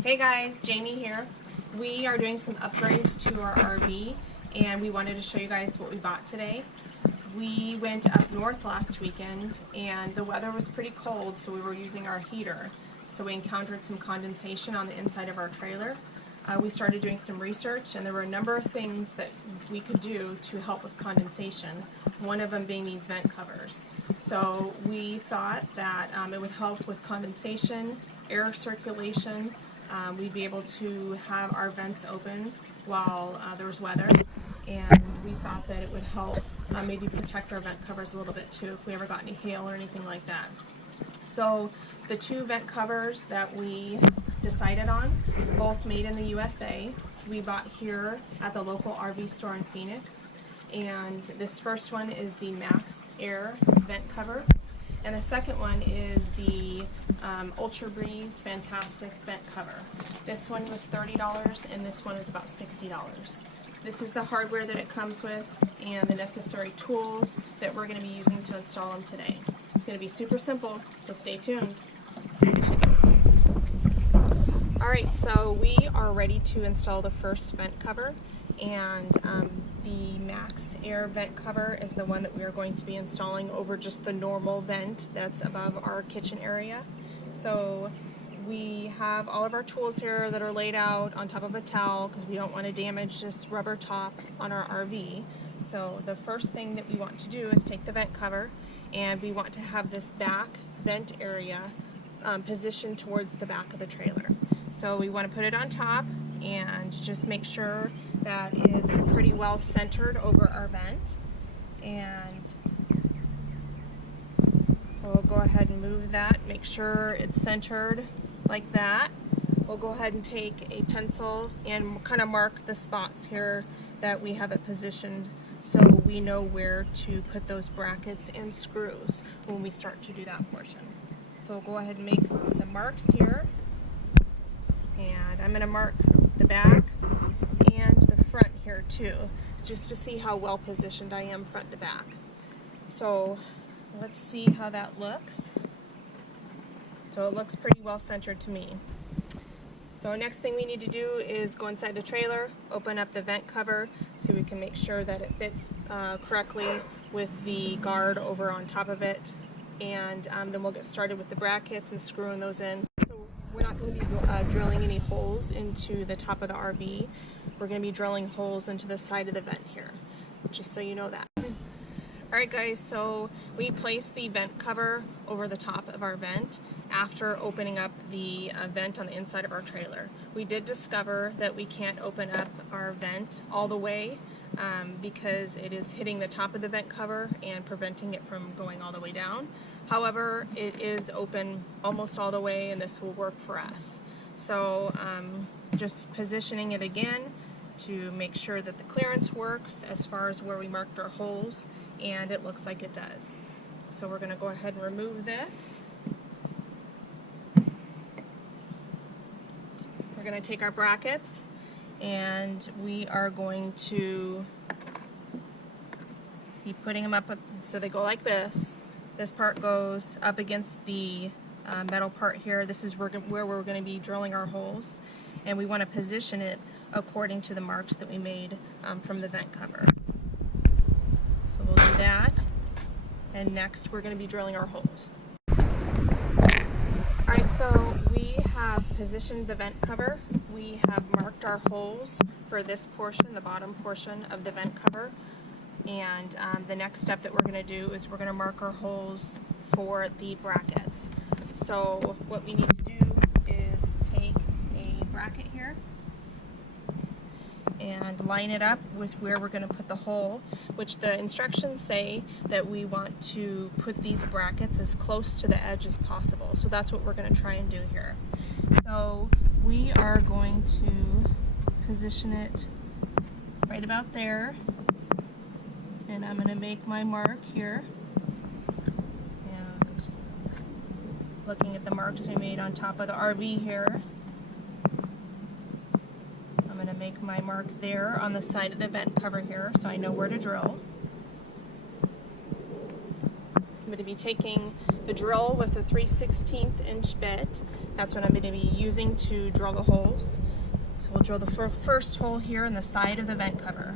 Hey guys, Jamie here. We are doing some upgrades to our RV and we wanted to show you guys what we bought today. We went up north last weekend and the weather was pretty cold, so we were using our heater. So we encountered some condensation on the inside of our trailer. We started doing some research and there were a number of things that we could do to help with condensation, one of them being these vent covers. So we thought that it would help with condensation, air circulation. We'd be able to have our vents open while there was weather, and we thought that it would help maybe protect our vent covers a little bit too if we ever got any hail or anything like that. So the two vent covers that we decided on, both made in the USA, we bought here at the local RV store in Phoenix. And this first one is the Maxx Air Vent cover, and the second one is the Ultra Breeze Fantastic Vent cover. This one was $30 and this one is about $60. This is the hardware that it comes with and the necessary tools that we're going to be using to install them today. It's going to be super simple, so stay tuned. Alright, so we are ready to install the first vent cover, and the Maxx Air Vent cover is the one that we are going to be installing over just the normal vent that's above our kitchen area. So we have all of our tools here that are laid out on top of a towel because we don't want to damage this rubber top on our RV. So the first thing that we want to do is take the vent cover, and we want to have this back vent area positioned towards the back of the trailer. So we want to put it on top and just make sure that it's pretty well centered over our vent, and we'll go ahead and move that, make sure it's centered like that. We'll go ahead and take a pencil and kind of mark the spots here that we have it positioned so we know where to put those brackets and screws when we start to do that portion. So we'll go ahead and make some marks here, and I'm going to mark the back and the front here too, just to see how well positioned I am front to back. So let's see how that looks. So it looks pretty well centered to me. So next thing we need to do is go inside the trailer, open up the vent cover so we can make sure that it fits correctly with the guard over on top of it, and then we'll get started with the brackets and screwing those in. So we're not going to be drilling any holes into the top of the RV. We're going to be drilling holes into the side of the vent here, just so you know that. Alright guys, so we placed the vent cover over the top of our vent after opening up the vent on the inside of our trailer. We did discover that we can't open up our vent all the way because it is hitting the top of the vent cover and preventing it from going all the way down. However, it is open almost all the way, and this will work for us. So just positioning it again to make sure that the clearance works as far as where we marked our holes, and it looks like it does. So we're going to go ahead and remove this. We're going to take our brackets and we are going to be putting them up so they go like this. This part goes up against the metal part here. This is where we're going to be drilling our holes, and we want to position it according to the marks that we made from the vent cover. So we'll do that, and next we're going to be drilling our holes. Alright, so we have positioned the vent cover. We have marked our holes for this portion, the bottom portion of the vent cover, and the next step that we're going to do is we're going to mark our holes for the brackets. So what we need to do is take a bracket here and line it up with where we're going to put the hole, which the instructions say that we want to put these brackets as close to the edge as possible. So that's what we're going to try and do here. So we are going to position it right about there, and I'm going to make my mark here. And looking at the marks we made on top of the RV here, I'm going to make my mark there on the side of the vent cover here so I know where to drill. going to be taking the drill with a 3/16 inch bit. That's what I'm going to be using to drill the holes. So we'll drill the first hole here in the side of the vent cover.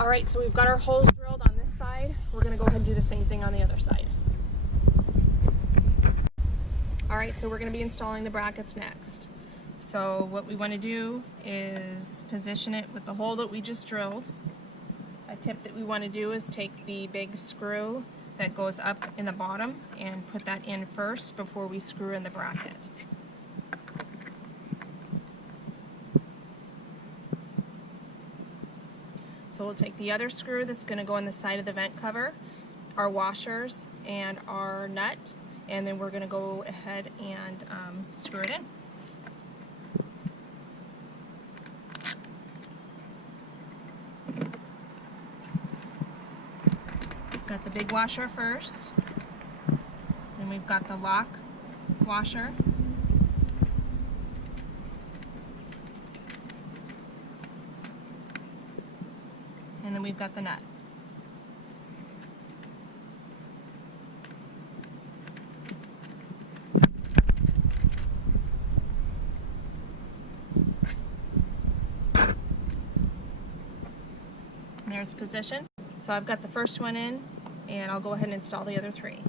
Alright, so we've got our holes drilled on this side. We're going to go ahead and do the same thing on the other side. Alright, so we're going to be installing the brackets next. So what we want to do is position it with the hole that we just drilled. A tip that we want to do is take the big screw that goes up in the bottom and put that in first before we screw in the bracket. So we'll take the other screw that's going to go on the side of the vent cover, our washers, and our nut, and then we're going to go ahead and screw it in. Got the big washer first, then we've got the lock washer, and then we've got the nut. And there's position. So I've got the first one in, and I'll go ahead and install the other three.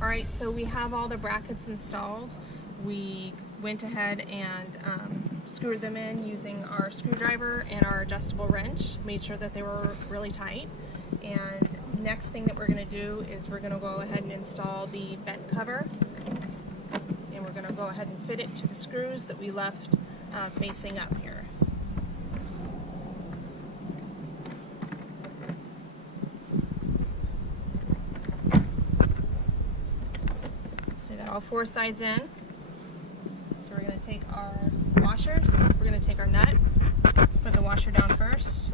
Alright, so we have all the brackets installed. We went ahead and screwed them in using our screwdriver and our adjustable wrench, made sure that they were really tight. And next thing that we're going to do is we're going to go ahead and install the vent cover. And we're going to go ahead and fit it to the screws that we left facing up here. So we got all four sides in. So we're going to take our washers, we're going to take our nut, put the washer down first.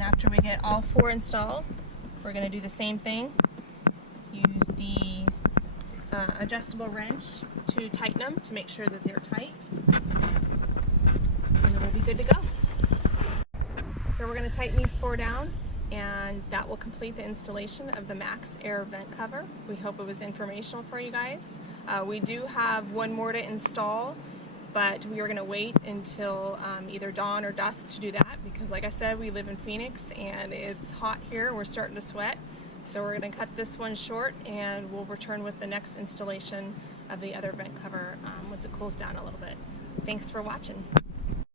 After we get all four installed, we're going to do the same thing. Use the adjustable wrench to tighten them to make sure that they're tight. And then we'll be good to go. So we're going to tighten these four down, and that will complete the installation of the Maxx Air Vent cover. We hope it was informational for you guys. We do have one more to install, but we are going to wait until either dawn or dusk to do that because, like I said, we live in Phoenix and it's hot here. We're starting to sweat. So we're going to cut this one short and we'll return with the next installation of the other vent cover once it cools down a little bit. Thanks for watching.